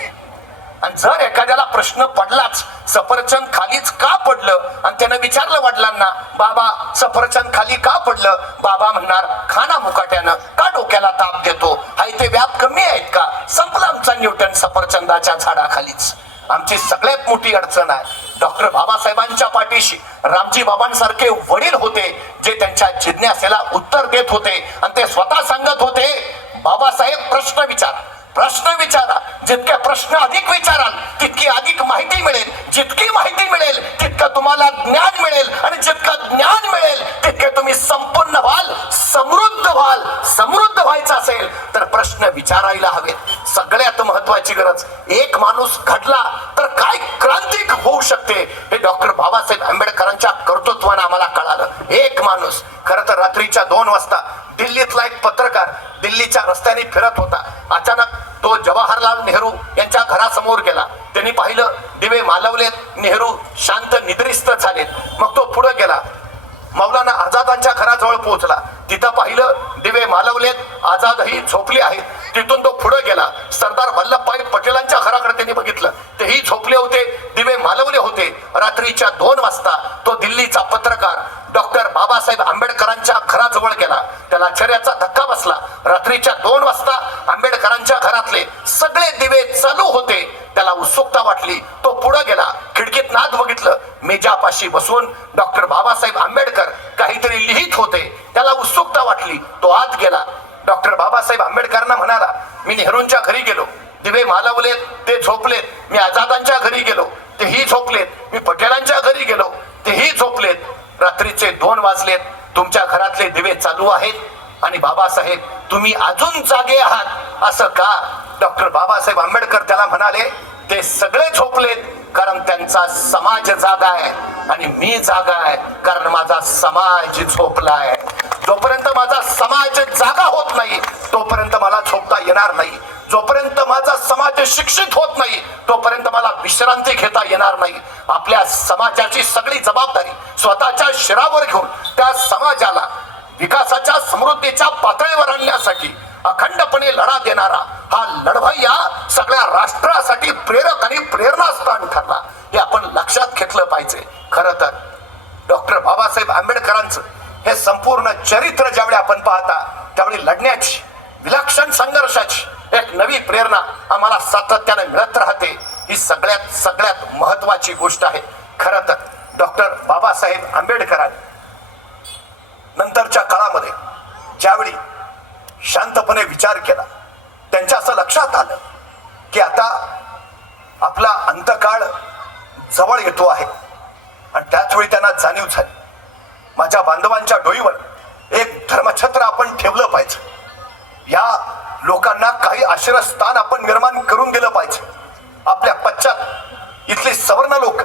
आणि जर एखाद्याला प्रश्न पडलाच सफरचंद खालीच का पडलं आणि त्यानं विचारलं वडिलांना, बाबा सफरचंद खाली का पडलं? बाबा म्हणणार, खाना मुकाट्यानं का डोक्याला ताप देतो, हाय ते व्याप कमी आहेत का? संपला आमचा न्यूटन सफरचंदाच्या झाडाखालीच. आमची सगळ्यात मोठी अडचण आहे, डॉक्टर बाबासाहेबांच्या पाठीशी रामजी बाबांसारखे वडील होते जे त्यांच्या जिज्ञासेला उत्तर देत होते आणि ते स्वतः सांगत होते, बाबासाहेब प्रश्न विचारा, प्रश्न विचारा. जितके प्रश्न अधिक विचाराल तितकी अधिक माहिती मिळेल, जितकी माहिती मिळेल तितकं तुम्हाला ज्ञान मिळेल आणि जितकं ज्ञान मिळेल तितके तुम्ही संपूर्ण व्हाल, समृद्ध व्हाल. समृद्ध व्हायचं असेल तर प्रश्न विचारायला हवेत. सगळ्यात महत्वाची गरज, एक माणूस घडला तर काय क्रांती होऊ शकते हे डॉक्टर बाबासाहेब आंबेडकरांच्या कर्तृत्वाने आम्हाला कळालं. एक माणूस, खरं तर रात्रीच्या 2 वाजता दिल्लीतला एक पत्रकार दिल्लीच्या रस्त्याने फिरत होता. अचानक तो जवाहरलाल नेहरू यांच्या घरासमोर गेला. त्यांनी पाहिलं दिवे मालवलेत, नेहरू शांत निद्रिस्त झालेत. मग तो पुढे गेला, मौलाना आझादांच्या घराजवळ पोहोचला. तिथं पाहिलं दिवे मालवलेत, आझादही झोपले आहेत. तिथून तो पुढे गेला, सरदार वल्लभभाई पटेलांच्या घराकडे त्यांनी बघितलं, तेही झोपले होते, दिवे मालवले होते. रात्रीच्या 2 वाजता तो दिल्लीचा पत्रकार डॉक्टर बाबासाहेब आंबेडकरांच्या घराजवळ गेला. त्याला आश्चर्याचा धक्का बसला. रात्रीच्या 2 वाजता आंबेडकरांच्या घरातले सगळे दिवे चालू होते. त्याला उत्सुकता वाटली. तो पुढे गेला, खिडकीत आत बघितलं, मेजापाशी बसून डॉक्टर बाबासाहेब आंबेडकर काहीतरी लिहित होते. त्याला उत्सुकता वाटली. तो आत गेला. डॉक्टर बाबासाहेब आंबेडकरांना म्हणाला, मी नेहरूंच्या घरी गेलो, दिवे मालवलेत, ते झोपलेत. मी आझादांच्या घरी गेलो, तेही झोपलेत. मी पटेलांच्या घरी गेलो, तेही झोपलेत. रात्रीचे 2 वाजलेत, तुमच्या घरातले दिवे चालू आहेत आणि बाबासाहेब तुम्ही अजून जागे आहात, असं का? डॉक्टर बाबासाहेब आंबेडकर त्याला म्हणाले, ते सगळे झोपलेत कारण त्यांचा समाज जागा आहे आणि मी जागा आहे कारण माझा समाज झोपला आहे. जोपर्यंत माझा समाज जागा होत नाही तोपर्यंत मला झोपता येणार नाही. जोपर्यंत माझा समाज शिक्षित होत नाही तोपर्यंत मला विश्रांती घेता येणार नाही. आपल्या समाजाची सगळी जबाबदारी स्वतःच्या शिरावर घेऊन त्या समाजाला विकासाच्या समृद्धीच्या पातळीवर आणण्यासाठी अखंडपणे लढा देणारा हा लढवय्या सगळ्या राष्ट्रासाठी प्रेरक आणि प्रेरणास्थान ठरला, हे आपण लक्षात घेतलं पाहिजे. खरं तर डॉक्टर बाबासाहेब आंबेडकरांचं हे संपूर्ण चरित्र ज्यावेळी आपण पाहता त्यावेळी लढण्याची, विलक्षण संघर्षाची एक नवी प्रेरणा आम्हाला सातत्याने मिळत राहते. ही सगळ्यात महत्वाची गोष्ट आहे. खरं तर डॉक्टर बाबासाहेब आंबेडकरांनी नंतरच्या काळामध्ये ज्यावेळी शांतपणे विचार केला, त्यांच्या असं लक्षात आलं की आता आपला अंतकाळ जवळ येतो आहे. आणि त्याच वेळी त्यांना जाणीव झाली, माझ्या बांधवांच्या डोईवर एक धर्मछत्र आपण ठेवलं पाहिजे. या लोकांना काही आश्रयस्थान आपण निर्माण करून दिलं पाहिजे. आपल्या पश्चात इथले सवर्ण लोक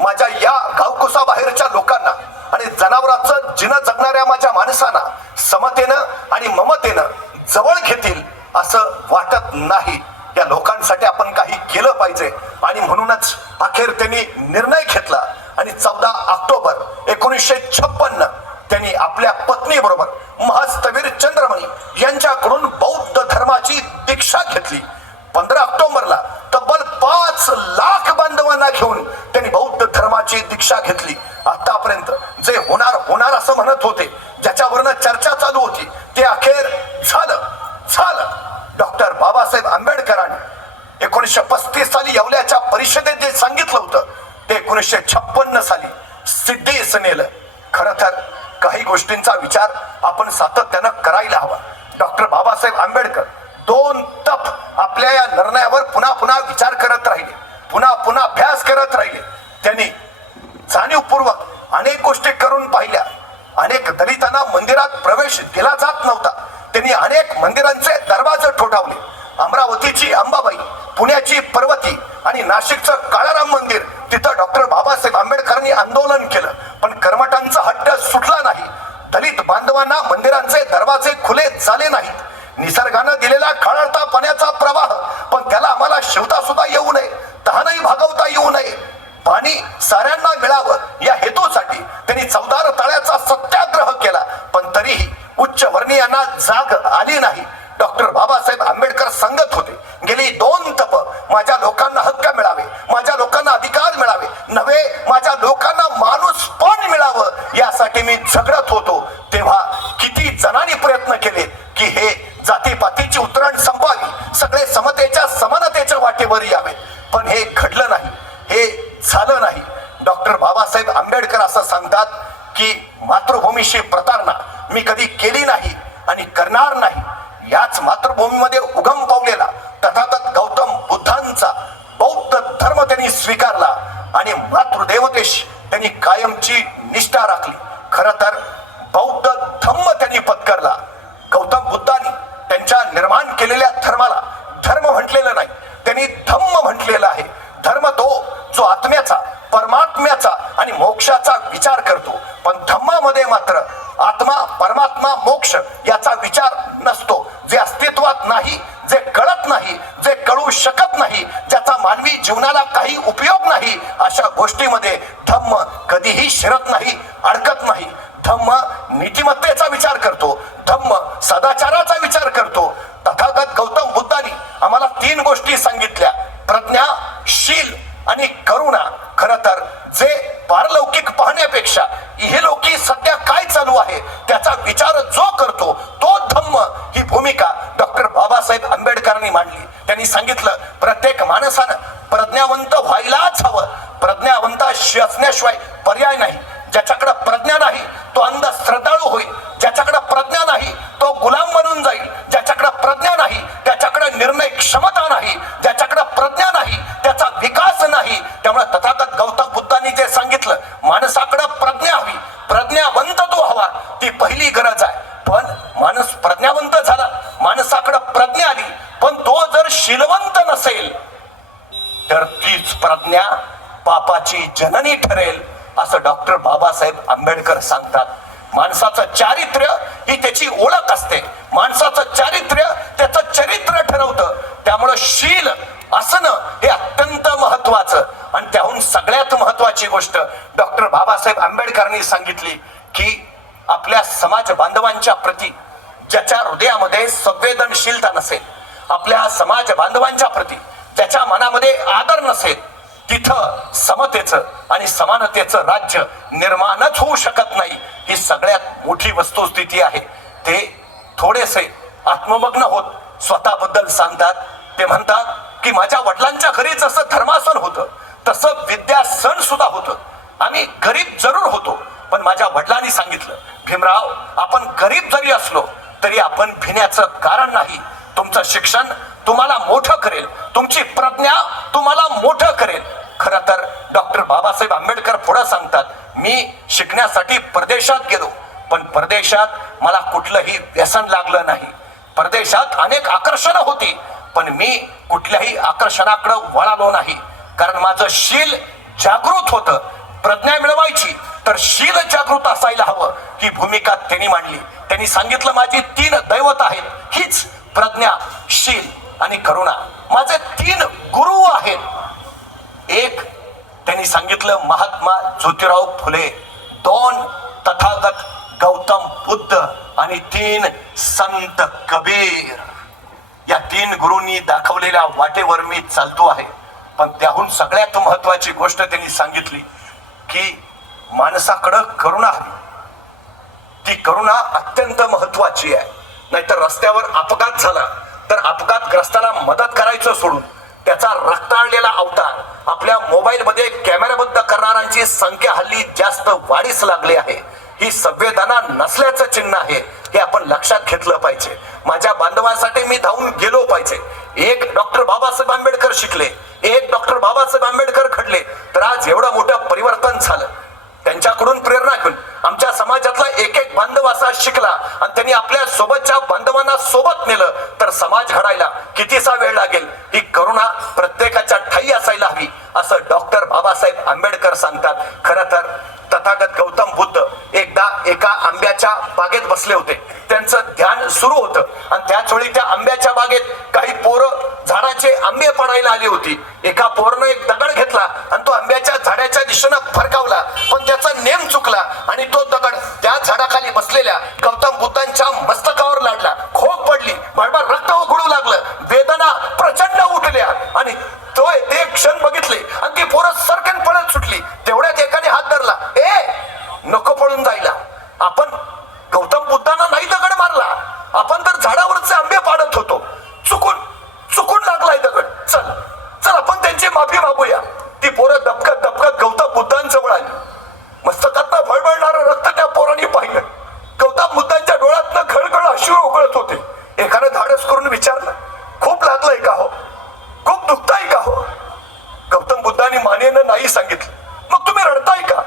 माझ्या या गावकुसा बाहेरच्या लोकांना आणि जनावरांचं जिनं जगणाऱ्या माझ्या माणसांना समतेनं आणि ममतेनं जवळ घेतील असं वाटत नाही. या लोकांसाठी आपण काही केलं पाहिजे. आणि म्हणूनच अखेर त्यांनी निर्णय घेतला आणि 14 ऑक्टोबर 1956 त्यांनी आपल्या पत्नी बरोबर महस्तवीर चंद्रमणी यांच्याकडून बौद्ध धर्माची दीक्षा घेतली. 15 ऑक्टोबरला तब्बल 5 लाख बांधवांना घेऊन त्यांनी बौद्ध धर्माची दीक्षा घेतली. आतापर्यंत जे होणार असं म्हणत होते, ज्याच्यावरनं चर्चा चालू होती, ते अखेर झालं. डॉक्टर बाबासाहेब आंबेडकरांनी 1935 साली येवल्याच्या परिषदेत जे सांगितलं होतं ते 1956 साली सिद्धीस नेलं. खरं तर काही गोष्टींचा विचार आपण सातत्यानं करायला हवा. डॉक्टर बाबासाहेब आंबेडकर 2 तप आपल्या या निर्णयावर पुन्हा विचार करत राहिले, पुन्हा अभ्यास करत राहिले. त्यांनी जाणीवपूर्वक अनेक गोष्टी करून पाहिल्या. अनेक दलितांना मंदिरात प्रवेश दिला जात नव्हता. त्यांनी अनेक मंदिरांचे दरवाजे ठोठावले. अमरावतीची अंबाबाई, पुण्याची पर्वती आणि नाशिकचं काळाराम मंदिर, तिथं डॉक्टर बाबासाहेब आंबेडकरांनी आंदोलन केलं, पण कर्मठांचा हट्ट सुटला नाही. दलित बांधवांना मंदिरांचे दरवाजे खुले झाले नाहीत. निसर्ग जाग आली नाही. डॉक्टर बाबासाहेब आंबेडकर सांगत होते, गेली 2 तप माझ्या लोकांना हक्क मिळावे, माझ्या लोकांना अधिकार मिळावे नव्हे, माझ्या लोकांना माणूसपण मिळावं यासाठी मी झगडत होतो. तेव्हा किती जणांनी प्रयत्न केले की हे जातीपातीची उतरण संपवावी, सगळे समतेच्या समानतेच्या वाटेवर यावे, पण हे घडलं नाही, हे झालं नाही. डॉक्टर बाबासाहेब आंबेडकर असं सांगतात की मातृभूमीशी प्रतारणा मी कधी केली नाही आणि करणार नाही. याच मातृभूमीमध्ये उगम पावलेला तथागत गौतम बुद्धांचा बौद्ध धर्म त्यांनी स्वीकारला आणि मातृदेवतेशी त्यांनी कायमची निष्ठा राखली. खर तर बौद्ध धम्म त्यांनी पत्करला. गौतम बुद्धांनी त्यांच्या निर्माण केलेल्या धर्माला धर्म म्हटलेलं नाही, त्यांनी धम्म म्हटलेलं आहे. धर्म तो जो आत्म्याचा, परमात्म्याचा आणि मोक्षाचा विचार करतो, पण धम्मामध्ये मात्र आत्मा, परमात्मा, मोक्ष याचा विचार नसतो. जे अस्तित्वात नाही, जे कळत नाही, जे कळू शकत नाही, ज्याचा मानवी जीवनाला काही उपयोग नाही, अशा गोष्टीमध्ये धम्म कधीही शिरत नाही, अडकत नाही. धम्म नीतिमत्तेचा विचार करतो, धम्म सदाचाराचा विचार करतो. तथागत गौतम बुद्धांनी आम्हाला 3 गोष्टी सांगितल्या, प्रज्ञा, शील आणि करुणा. खर तर जे पारलौकिक पाहण्यापेक्षा इहलौकिक सध्या काय चालू आहे त्याचा विचार जो करतो तो धम्म, ही भूमिका डॉक्टर बाबासाहेब आंबेडकरांनी मांडली. त्यांनी सांगितलं, प्रत्येक माणसानं प्रज्ञावंत व्हायलाच हवं. प्रज्ञावंत असण्याशिवाय पर्याय नाही. ज्याच्याकडे प्रज्ञा नाही तो अंध श्रद्धाळू होईल, ज्याच्याकडे प्रज्ञा नाही तो गुलाम बनून जाईल, ज्याच्याकडे प्रज्ञा नाही त्याच्याकडे निर्णय क्षमता नाही, ज्याच्याकडे प्रज्ञा नाही त्याचा विकास नाही. त्यामुळे तथागत गौतम बुद्धांनी जे सांगितलं, माणसाकडे प्रज्ञा हवी, प्रज्ञावंत तो हवा, ती पहिली गरज आहे. पण माणूस प्रज्ञावंत झाला, माणसाकडे प्रज्ञा आली, पण तो जर शीलवंत नसेल तर तीच प्रज्ञा पापाची जननी ठरेल, असं डॉक्टर बाबासाहेब आंबेडकर सांगतात. माणसाचं चारित्र्य ही त्याची ओळख असते, माणसाचं चारित्र्य त्याचं चरित्र ठरवतं. त्यामुळं शील असणं हे अत्यंत महत्वाचं. आणि त्याहून सगळ्यात महत्वाची गोष्ट डॉक्टर बाबासाहेब आंबेडकरांनी सांगितली की आपल्या समाज बांधवांच्या प्रती ज्याच्या हृदयामध्ये संवेदनशीलता नसेल, आपल्या समाज बांधवांच्या प्रती त्याच्या मनामध्ये आदर नसेल, तिथं समतेचं आणि समानतेचं राज्य निर्माणच होऊ शकत नाही. ही सगळ्यात मोठी वस्तुस्थिती आहे. ते थोडेसे आत्ममग्न होत स्वतःबद्दल सांगतात. ते म्हणतात की माझ्या वडिलांच्या घरी जसं धर्मासन होतं तसं विद्यासन सुद्धा होतं. आम्ही गरीब जरूर होतो, पण माझ्या वडिलांनी सांगितलं, भीमराव, आपण गरीब जरी असलो तरी आपण भिण्याचं कारण नाही. तुमचं शिक्षण तुम्हाला मोठं करेल, तुमची प्रज्ञा तुम्हाला मोठं करेल. खरं तर डॉक्टर बाबासाहेब आंबेडकर पुढे सांगतात, मी शिकण्यासाठी परदेशात गेलो, पण परदेशात मला कुठलंही व्यसन लागलं नाही. परदेशात अनेक आकर्षणं होती, पण मी कुठल्याही आकर्षणाकडे वळालो नाही, कारण माझं शील जागृत होतं. प्रज्ञा मिळवायची तर शील जागृत असायला हवं, ही भूमिका त्यांनी मांडली. त्यांनी सांगितलं, माझी 3 दैवत आहेत, हीच प्रज्ञा, शील आणि करुणा. माझे 3 गुरु आहेत. एक त्यांनी सांगितलं महात्मा ज्योतिराव फुले, 2 तथागत गौतम बुद्ध आणि 3 संत कबीर. या 3 गुरूंनी दाखवलेल्या वाटेवर मी चालतो आहे. पण त्याहून सगळ्यात महत्वाची गोष्ट त्यांनी सांगितली की माणसाकडं करुणा हवी. ती करुणा अत्यंत महत्वाची आहे. नाहीतर रस्त्यावर अपघात झाला तर अपघातग्रस्ताला मदत करायचं सोडून त्याचा रक्ताळलेला अवतार आपल्या मोबाईल मध्ये कॅमेराबद्ध करणाऱ्यांची संख्या हल्ली जास्त वाढीस लागली आहे. ही संवेदना नसल्याचं चिन्ह आहे, हे आपण लक्षात घेतलं पाहिजे. माझ्या बांधवांसाठी मी धावून गेलो पाहिजे. एक डॉक्टर बाबासाहेब आंबेडकर शिकले, एक डॉक्टर बाबासाहेब आंबेडकर घडले, तर आज एवढं मोठं परिवर्तन झालं. त्यांच्याकडून प्रेरणा घेऊन आमच्या समाजातला एक बांधव असा शिकला आणि त्यांनी आपल्या सोबतच्या बांधवांना सोबत नेलं, तर समाज घडायला कितीसा वेळ लागेल. ही करुणा प्रत्येकाच्या ठायी असायला हवी, असं डॉक्टर बाबासाहेब आंबेडकर सांगतात. खरं तर तथागत गौतम बुद्ध एकदा एका आंब्याच्या बागेत बसले होते. त्यांचं ध्यान सुरू होतं आणि त्याच वेळी त्या आंब्याच्या बागेत काही पोरं झाडाचे आंबे पडायला आली होती. एका पोरनं एक दगड घेतला आणि तो आंब्याच्या झाडाच्या दिशेनं फरकावला, पण त्याचा नेम चुकला आणि तो दगड त्या झाडाखाली बसलेल्या गौतम बुद्धांच्या मस्तकावर लाडला रडत होते. एकानं धाडस करून विचारलं, खूप लागलंय का हो, खूप दुखताय का हो? गौतम बुद्धांनी मानेनं नाही सांगितलं. मग तुम्ही रडताय का?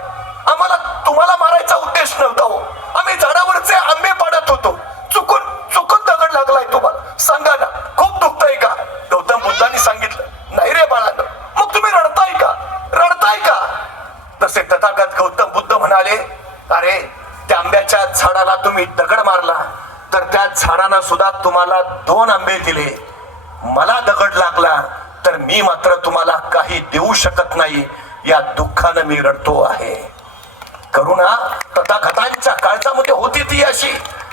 आम्हाला तुम्हाला मारायचा उद्देश नव्हता हो, आम्ही झाडावरचे आंबे पाडत होतो. चुकून चुकून दगड लागलाय तुम्हाला, सांगा ना, खूप दुखताय का? गौतम बुद्धांनी सांगितलं, नाही रे बाळांनो. मग तुम्ही रडताय का? रडताय का? तसे तथागत गौतम बुद्ध म्हणाले, अरे त्या आंब्याच्या झाडाला तुम्ही दगड मारला तर त्या झाडानं सुद्धा तुम्हाला 2 आंबे दिले. मला दगड लागला तर मी मात्र तुम्हाला काही देऊ शकत नाही. या दुःखानं मी रडतो आहे. करुणा तथागतांच्या काळजामध्ये होती ती अशी,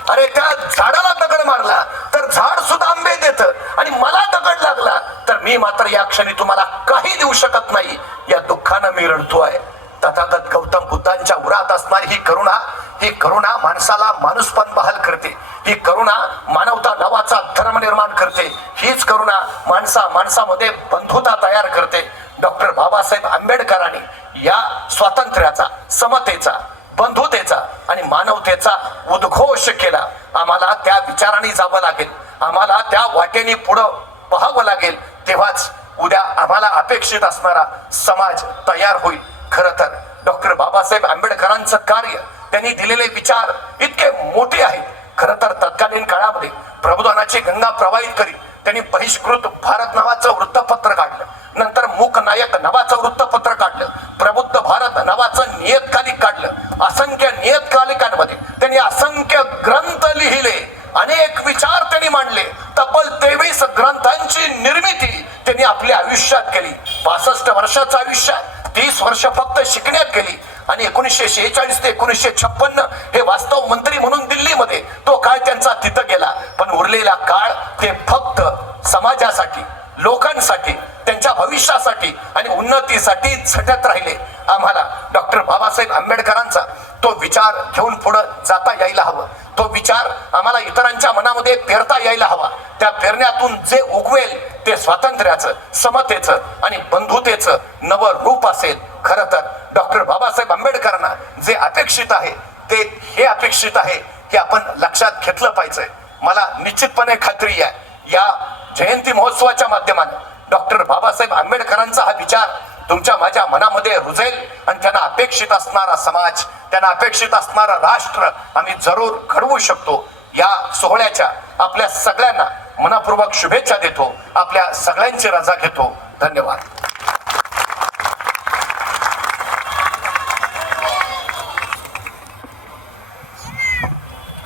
अरे त्या झाडाला दगड मारला तर झाड सुद्धा आंबे देत, आणि मला दगड लागला तर मी मात्र या क्षणी तुम्हाला काही देऊ शकत नाही. या दुःखानं मी रडतो आहे. तथागत गौतम बुद्धांच्या उरात असणारी ही करुणा माणसाला माणूसपण बहाल करते. ही करुणा मानवता नावाचा धर्म निर्माण करते. हीच करुणा माणसामध्ये बंधुता तयार करते. डॉक्टर बाबासाहेब आंबेडकरांनी या स्वातंत्र्याचा, समतेचा, बंधुतेचा आणि मानवतेचा उद्घोष केला. आम्हाला त्या विचाराने जावं लागेल, आम्हाला त्या वाटेने पुढं पाहावं लागेल. तेव्हाच उद्या आम्हाला अपेक्षित असणारा समाज तयार होईल. खर तर डॉक्टर बाबासाहेब आंबेडकरांचं कार्य, त्यांनी दिलेले विचार इतके मोठे आहेत. खर तर तत्कालीन काळामध्ये प्रबोधनाची गंगा प्रवाहित करीत त्यांनी बहिष्कृत भारत नावाचं वृत्तपत्र काढलं. नंतर मूक नायक नावाचं वृत्तपत्र काढलं. प्रबुद्ध भारत नावाचं नियतकालिक काढलं. असंख्य नियतकालिकांमध्ये त्यांनी असंख्य ग्रंथ लिहिले. अनेक विचार त्यांनी मांडले. तब्बल 23 ग्रंथांची निर्मिती त्यांनी आपल्या आयुष्यात केली. 65 वर्षाचं आयुष्य, 30 वर्ष फक्त शिकण्यात गेली. आणि 1946 ते 1956 हे वास्तव मंत्री म्हणून दिल्लीमध्ये तो काळ त्यांचा तिथं गेला. पण उरलेला काळ ते फक्त समाजासाठी, लोकांसाठी, त्यांच्या भविष्यासाठी आणि उन्नतीसाठी झटत राहिले. आम्हाला डॉक्टर बाबासाहेब आंबेडकरांचा तो विचार घेऊन पुढे जाता यायला हवं. तो विचार आम्हाला इतरांच्या मनामध्ये पेरता यायला हवा. त्या पेरण्यातून जे उगवेल ते स्वातंत्र्याचं, समतेचं आणि बंधुतेचं नवं रूप असेल. खरं तर डॉक्टर बाबासाहेब आंबेडकरांना जे अपेक्षित आहे ते हे अपेक्षित आहे हे आपण लक्षात घेतलं पाहिजे. मला निश्चितपणे खात्री आहे, या जयंती महोत्सवाच्या माध्यमाने डॉक्टर बाबासाहेब आंबेडकरांचा हा विचार तुमच्या माझ्या मनामध्ये रुजेल आणि त्यांना अपेक्षित असणारा समाज, त्यांना अपेक्षित असणारा राष्ट्र आम्ही जरूर घडवू शकतो. या सोहळ्याच्या आपल्या सगळ्यांना मनपूर्वक शुभेच्छा देतो. आपल्या सगळ्यांची रजा घेतो. धन्यवाद.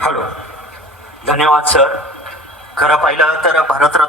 हॅलो, धन्यवाद सर. खरं पाहिलं तर भारतरत्न